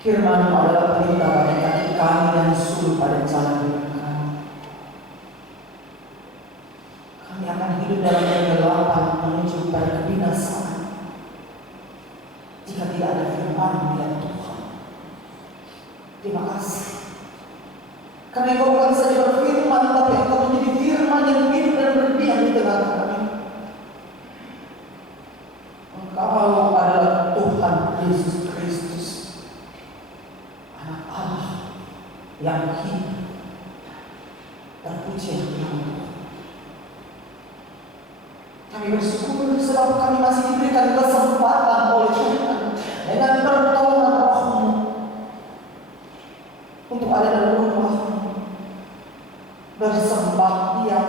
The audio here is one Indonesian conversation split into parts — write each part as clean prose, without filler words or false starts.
Firman-Mu adalah perintah bagi kaki kami yang suluh pada jalan hidup kami. Kami akan hidup dalam kegelapan menuju pada kebinasaan jika tidak ada firman-Mu ya Tuhan. Terima kasih. Karena Engkau bukan saja berfirman, tapi Engkau menjadi firman yang hidup dan berdiam di tengah kami. Engkau adalah Tuhan Yesus Kristus, Anak Allah yang hidup. Terpuji Tuhan. Kami bersyukur sebab kami masih diberikan kesempatan oleh Tuhan dengan pertolongan Roh-Mu untuk ada dalam rumah-Mu, bersembah Dia,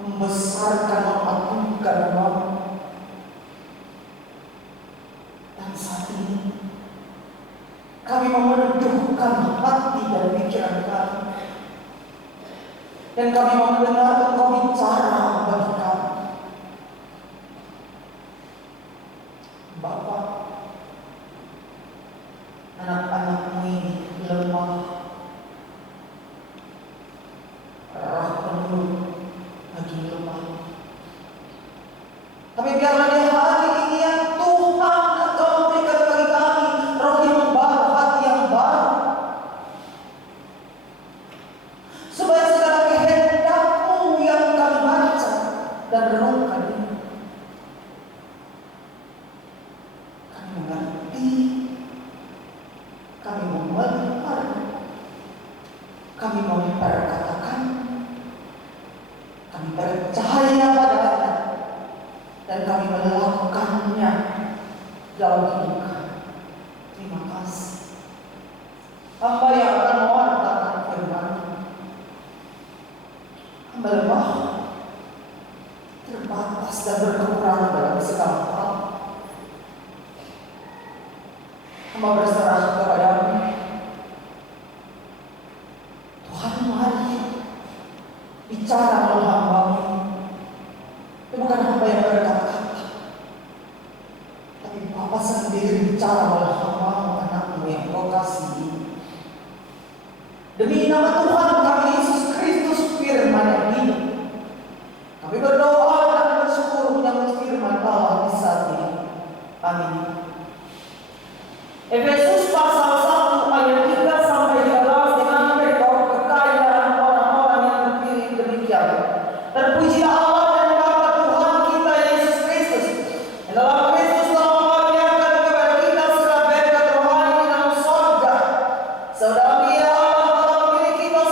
membesarkan, mengagungkan Nama. Dan saat ini kami meneduhkan hati dan pikiran kami, dan kami mau mendengar Engkau bicara bagi kami. Bapa, anak-anak-Mu ini lemah, roh penuh lagi lemah. Tapi biarlah di hari ini yang Tuhan Engkau memberikan bagi kami roh yang baru, hati yang baru, supaya segala kehendak-Mu yang kami baca dan renungkan ini, kami mengerti, kami memelihat, kami memperkatakan, kami percaya padanya, dan kami melakukannya dalam hidup kami. Terima kasih. Hamba yang akan mewartakan firman-Mu, hamba lemah, terbatas dan berkekurangan dalam segala hal. Hamba berserah kepada-Mu. Tuhan, mari bicara melalui hamba-Mu. Itu bukan hamba yang berkata-kata, tapi Bapa sendiri bicara melalui hamba-Mu, anak-Mu yang Kau kasihi. Demi nama Tuhan kami Yesus Kristus, firman yang hidup, kami berdoa dan bersyukur menyambut firman Allah di saat ini. Amin. Efesus pasal 1 ayat 3 sampai 13 dengan rekor kekayaan orang-orang yang terpilih demikian. Terpuji Allah dan Bapa Tuhan kita Yesus Kristus, yang dalam Kristus telah mengaruniakan kepada kita segala berkat rohani dalam surga. Saudara Dia Allah telah memilih kita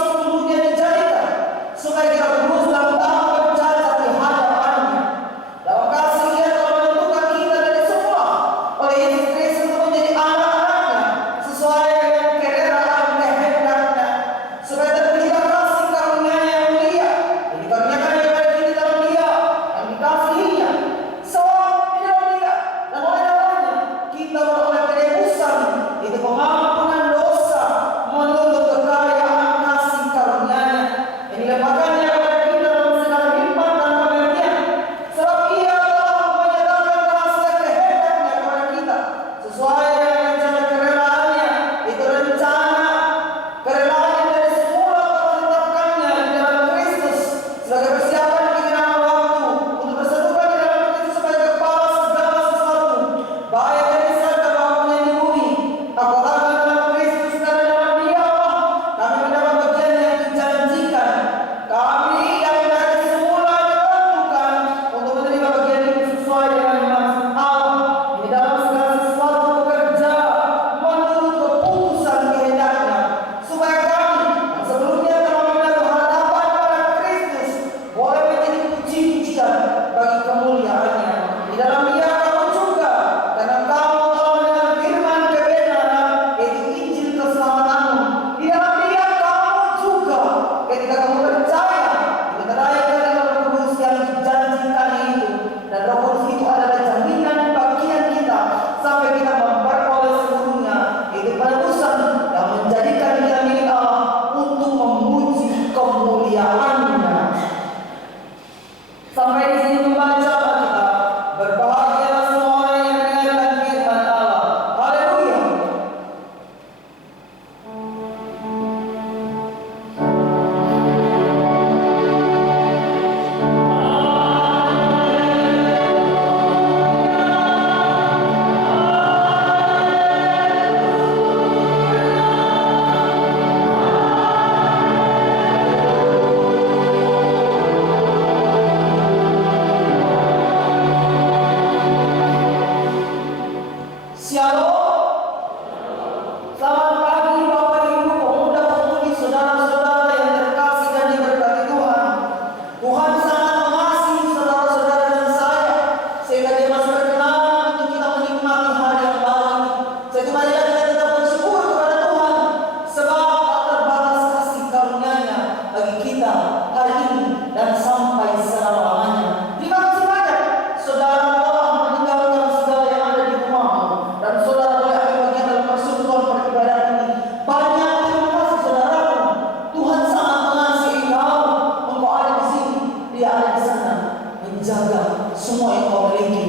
semua yang kau miliki.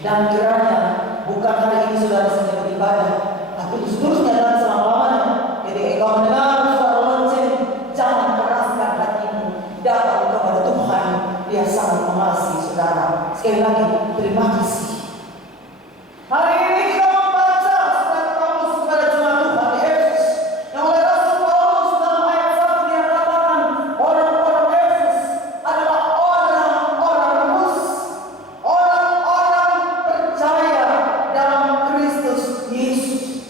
Dan kiranya bukan hari ini saudara saja beribadah, tapi seterusnya dan selama-lamanya. Ketika kau mendengar suara lonceng, jangan keraskan hatimu, datang kepada Tuhan. Dia sangat mengasihi saudara. Sekali lagi, terima kasih. Hari ini kita membaca surat Paulus kepada jemaat Tuhan di Efesus, yang oleh Rasul Paulus dalam ayat 1 dia katakan orang-orang Efesus adalah orang-orang kudus, orang-orang percaya dalam Kristus Yesus.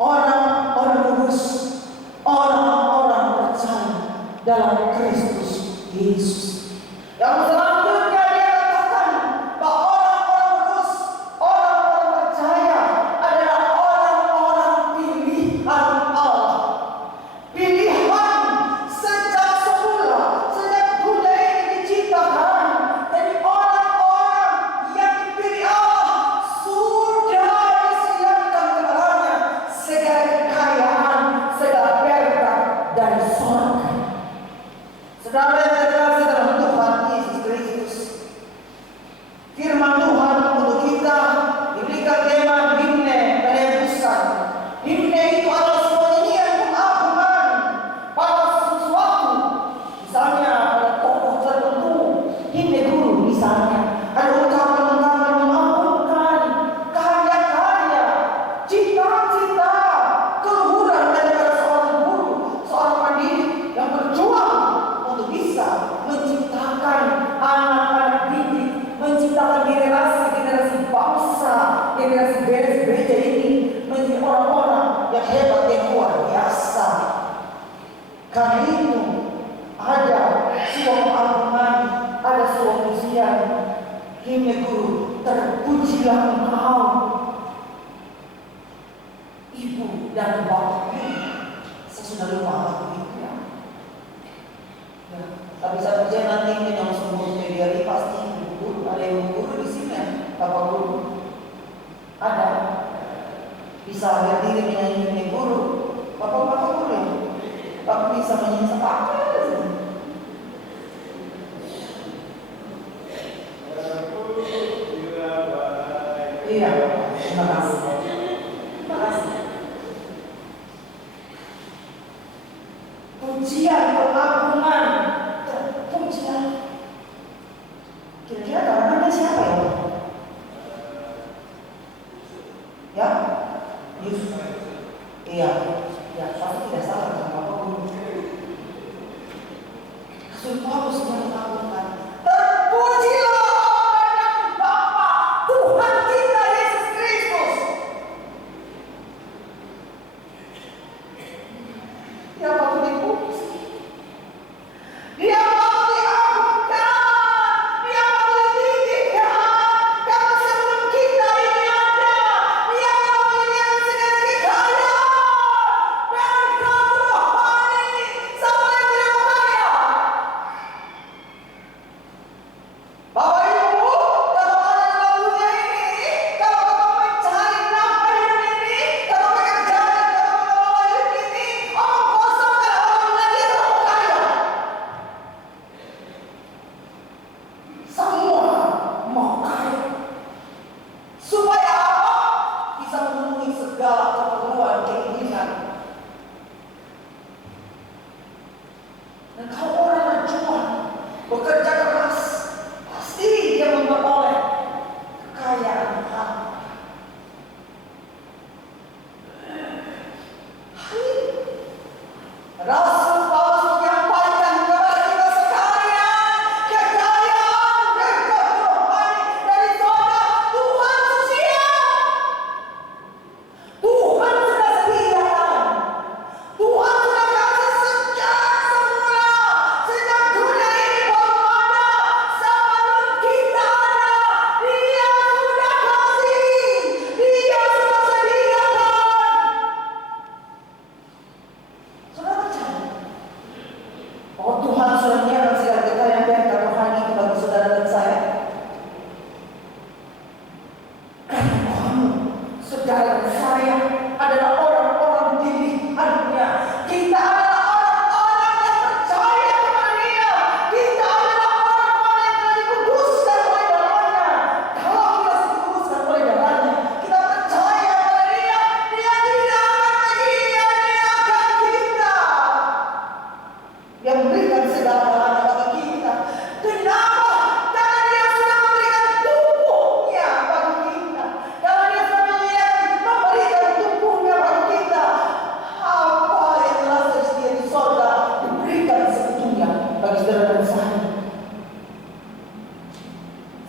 Orang-orang kudus, orang-orang percaya dalam Kristus Yesus. Yang selanjutnya dia katakan bahwa orang-orang kudus, orang-orang percaya adalah orang-orang pilihan Allah. Pilihan sejak semula, sejak dunia ini diciptakan. Jadi orang-orang yang dipilih Allah sudah disiapkan kepadanya segala kekayaan, segala berkat dari surga. Saudara yang terkasih dalam Tuhan Yesus Kristus, firman Tuhan untuk kita diberikan tema himne penebusan. Himne itu adalah sebuah nyanyian pengagungan pada sesuatu. Misalnya pada tokoh tertentu, himne guru misalnya, ada ungkapan-ungkapan mengagungkan karya-karya, cita-cita, keluhuran daripada seorang guru, seorang pendidik yang berjuang untuk bisa menciptakan anak-anak didik, menciptakan generasi-generasi bangsa, generasi gereja ini menjadi orang-orang yang hebat, yang luar biasa. Karena itu ada sebuah pengagungan, ada sebuah pujian. Himne guru, terpujilah engkau, ibu dan bapakku. Saya sudah lupa lagu itu ya. Tapi saya percaya nanti ini yang semua media pasti ibu guru, ada ibu guru di sini, bapak guru ada, bisa berdiri menyanyi himne guru, bapak guru ya, bapak bisa menyanyi sepatu. Iya, terima kasih. Terima kasih. Pujian, pengagungan, pujian. Kira-kira karangannya siapa ya? Ya? Yusuf. Iya. Ya, pasti tidak salah dengan Bapak Guru. Rasul Paulus mengagungkan, terpujilah Allah dan Bapa Tuhan kita Yesus Kristus.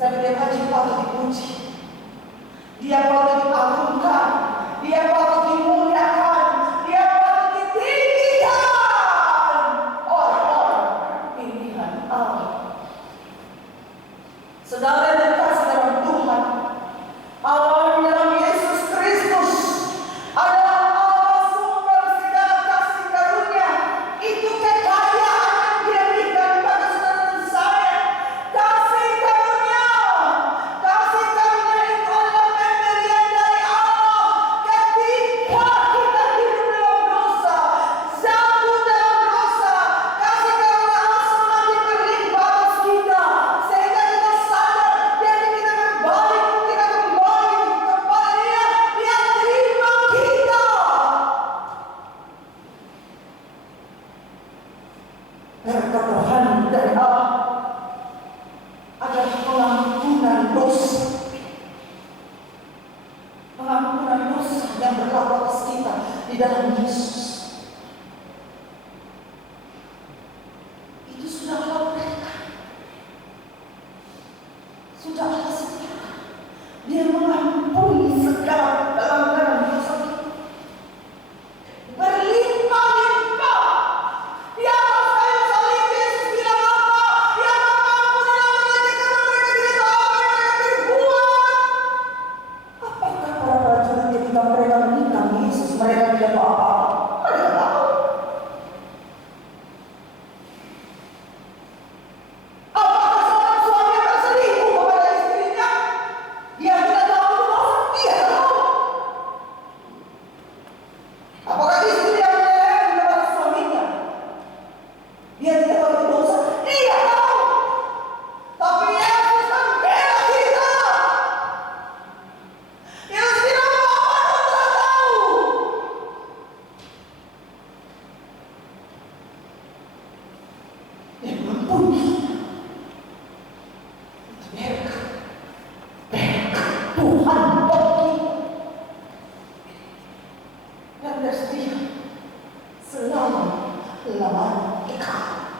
Tapi dia patut dipuji, dia patut diagungkan, dia patut dimuliakan, dia patut ditinggikan oleh orang pilihan Allah. Saudara yang dikasih dalam Tuhan, Allah di dalam Yesus Kristus adalah Allah sumber segala kasih karunia. Itu kekayaan yang Dia berikan pada saudara dan saya. Kasih karunia itu adalah pemberian dari Allah. Ketika kita hidup dalam dosa, jatuh dalam dosa, kasih karunia Allah semakin berlimpah atas kita, sehingga kita sadar dan kita berbalik, kita kembali kepada Dia terima kita. Berkat Tuhan dari Allah adalah pengampunan dosa. Pengampunan dosa yang berlaku atas kita di dalam Yesus. Itu sudah Allah berikan. Sudah Allah sediakan. Dia mengampuni segala pelanggaran dosa kita. Berlimpah-limpah. Di atas kayu salib Yesus bilang apa? Dia mengampuni dan menyediakan mereka tidak tahu apa yang mereka berbuat. Apakah para prajurit ketika mereka menikam Yesus mereka tidak tahu apa-apa? Mereka tahu. Apakah seorang suami akan selingkuh kepada istrinya? Dia tidak tahu itu dosa? Dia tahu. Apakah istri yang menyerahkan kepada suaminya? Dia tidak tahu itu dosa? Dia tahu. Tapi Yesus membela kita. Yesus bilang Bapa telah tahu. Dia mengampuni kita. Itu berkat Tuhan bagi kita. Dan bersedia selama-lamanya kekal.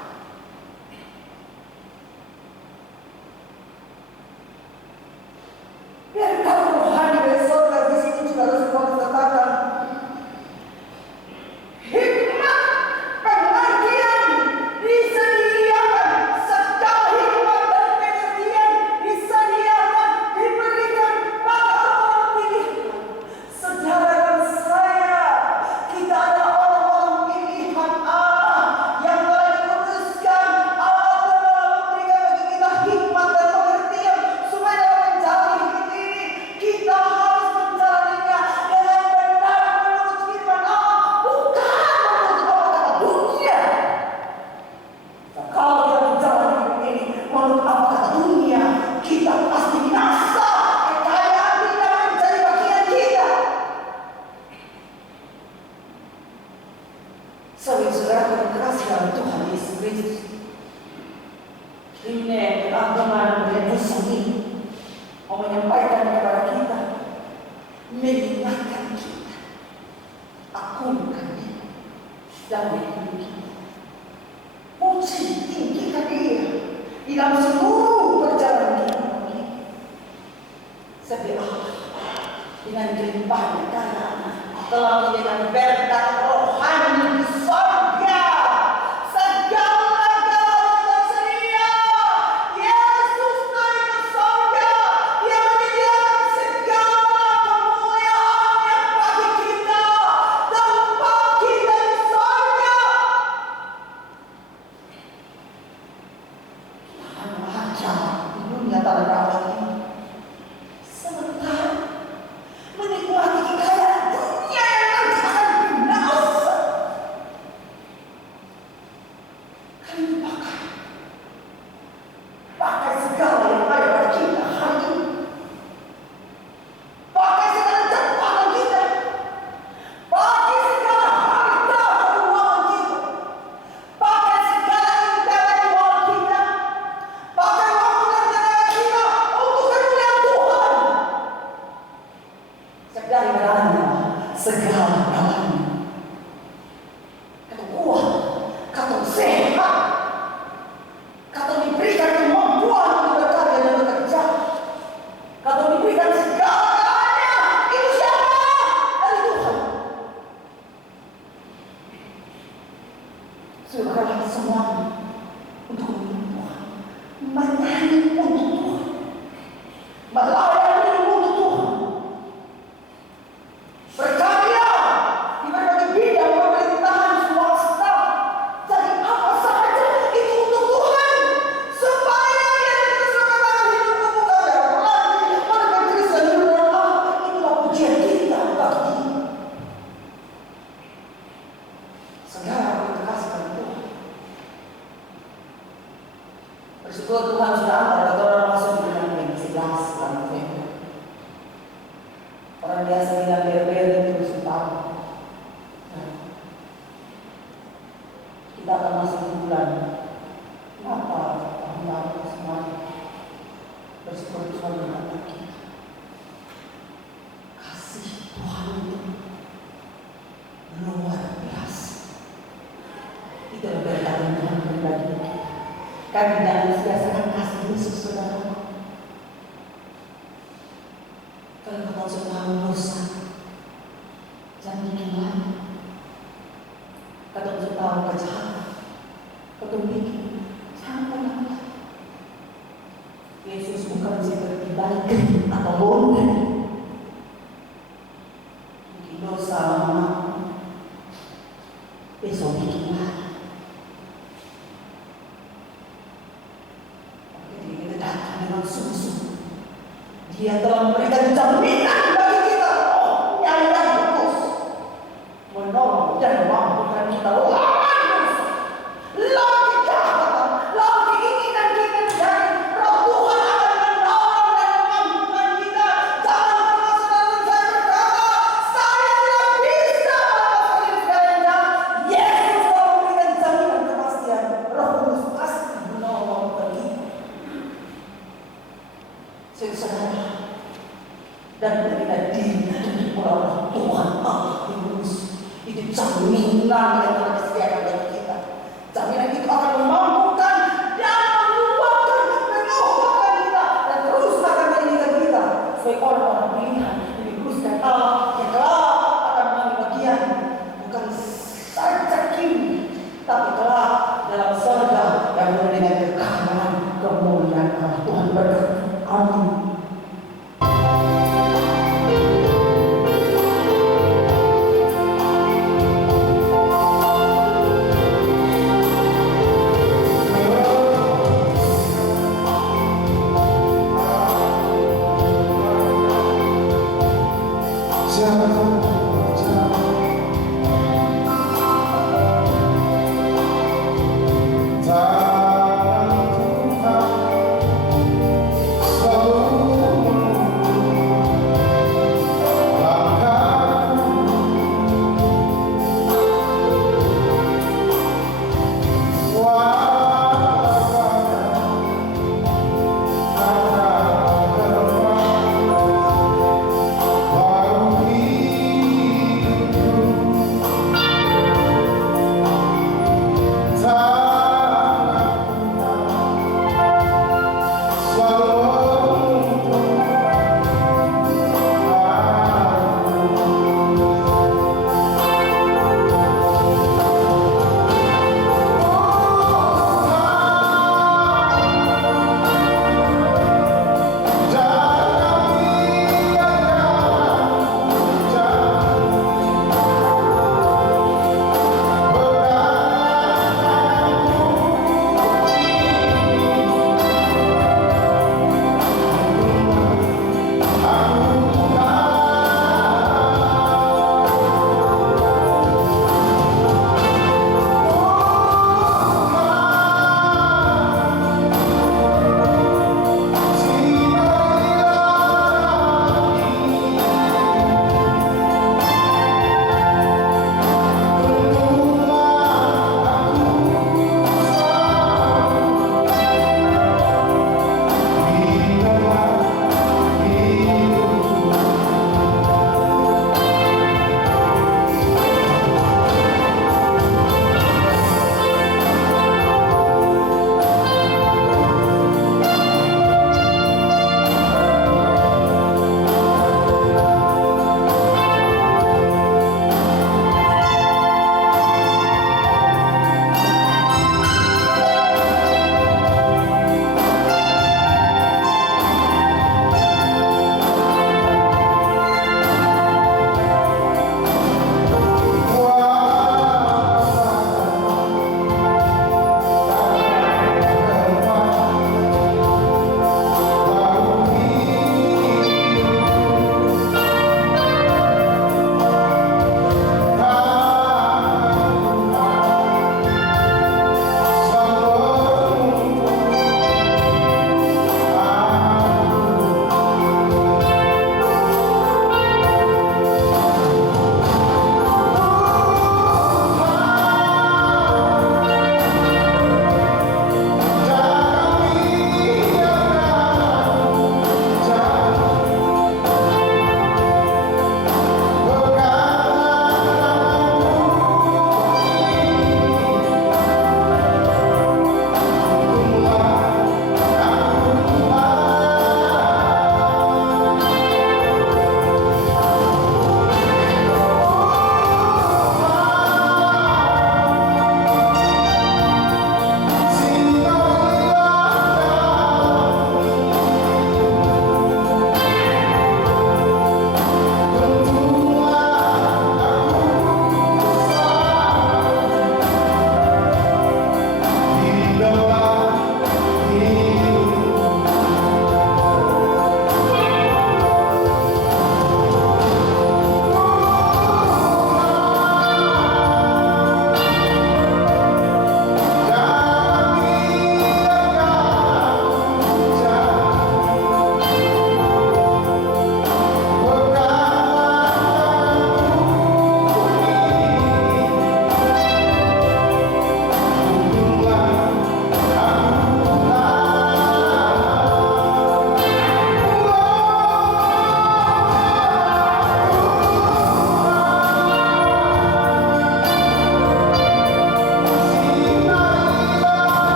Berkat Tuhan dari surga di situ juga harus katakan hikmat pengertian disediakan, segala hikmat dan pengertian disediakan, diberikan pada orang pilihan. Saudara dan saya, kita adalah orang-orang pilihan Allah yang telah dikuduskan. Allah telah memberikan bagi kita hikmat dan pengertian supaya dalam menjalani hidup ini kita harus menjalaninya dengan benar menurut firman Allah, bukan menurut apa kata dunia. Kalau kita menjalani hidup ini menurut apa kata dunia, kita pasti binasa. Kekayaan tidak menjadi bagian kita. Saudara yang terkasih dalam Tuhan Yesus Kristus, ini agama Yesus ini mau menyampaikan kepada kita, mengingatkan kita, agungkan Dia dalam hidup kita. Puji tinggikan Dia di dalam seluruh perjalanan kita. Sebab Allah dengan limpahnya kekayaan telah menyediakan berkat rohani di surga. Segala-galanya tersedia. Yesus naik ke surga. Dia menyediakan segala kemuliaannya bagi kita. Tempat kita di surga. Kita hanya aja di dunia tanah dapat ini. Sementara menikmati kekayaan dunia yang nanti akan binasa. Kali ini pakai segala yang ada pada kita hari ini. Pakai segala jabatan kita, pakai segala harta keuangan kita, pakai segala intelektual kita, pakai waktu dan tenaga kita melayani untuk Tuhan, berkarya di berbagai bidang pemerintahan swasta, jadi apa saja itu untuk Tuhan, supaya dia berkeselamatan hidup kemuliaan lagi pada Kristus dan Allah. Itulah pujian kita bagi Dia. Segala berkasihkan Tuhan. Bersyukur Tuhan sudah angkat bagi orang masuk di dalam yang 11 dalam November. Orang biasa bilang ber-ber itu setahun. Kita akan masuk di bulan Natal tahun lalu semuanya. Bersyukur Tuhan menangkan kita. Kasih Tuhan itu luar biasa. Itu berkat Tuhan pribadi kita. Kami jangan sia-siakan kasih Yesus, saudara. Kalau kau sudah dosa, jangan bikin lagi. Kalau sudah tahu kejahatan, kau bikin, jangan pernah. Yesus bukan seperti balik atau bondet. Bikin dosa lama, besok bikin lagi. Dengan sungguh-sungguh Dia telah memberikan jaminan bagi kita. Oh, yang kudus menolong dan memampukan kita lawan dosa, lawan kejahatan, lawan keinginan kita dari Roh Tuhan akan menolong dan memampukan kita. Jangan pernah saudara saya berkata, saya tidak bisa melepaskan diri sekalian. Yesus telah memberikan jaminan kepastian. Roh Kudus pasti menolong bagi kita. Saudara, dan memberikan diri untuk orang Tuhan Allah yang lulus. Itu jaminan yang telah disediakan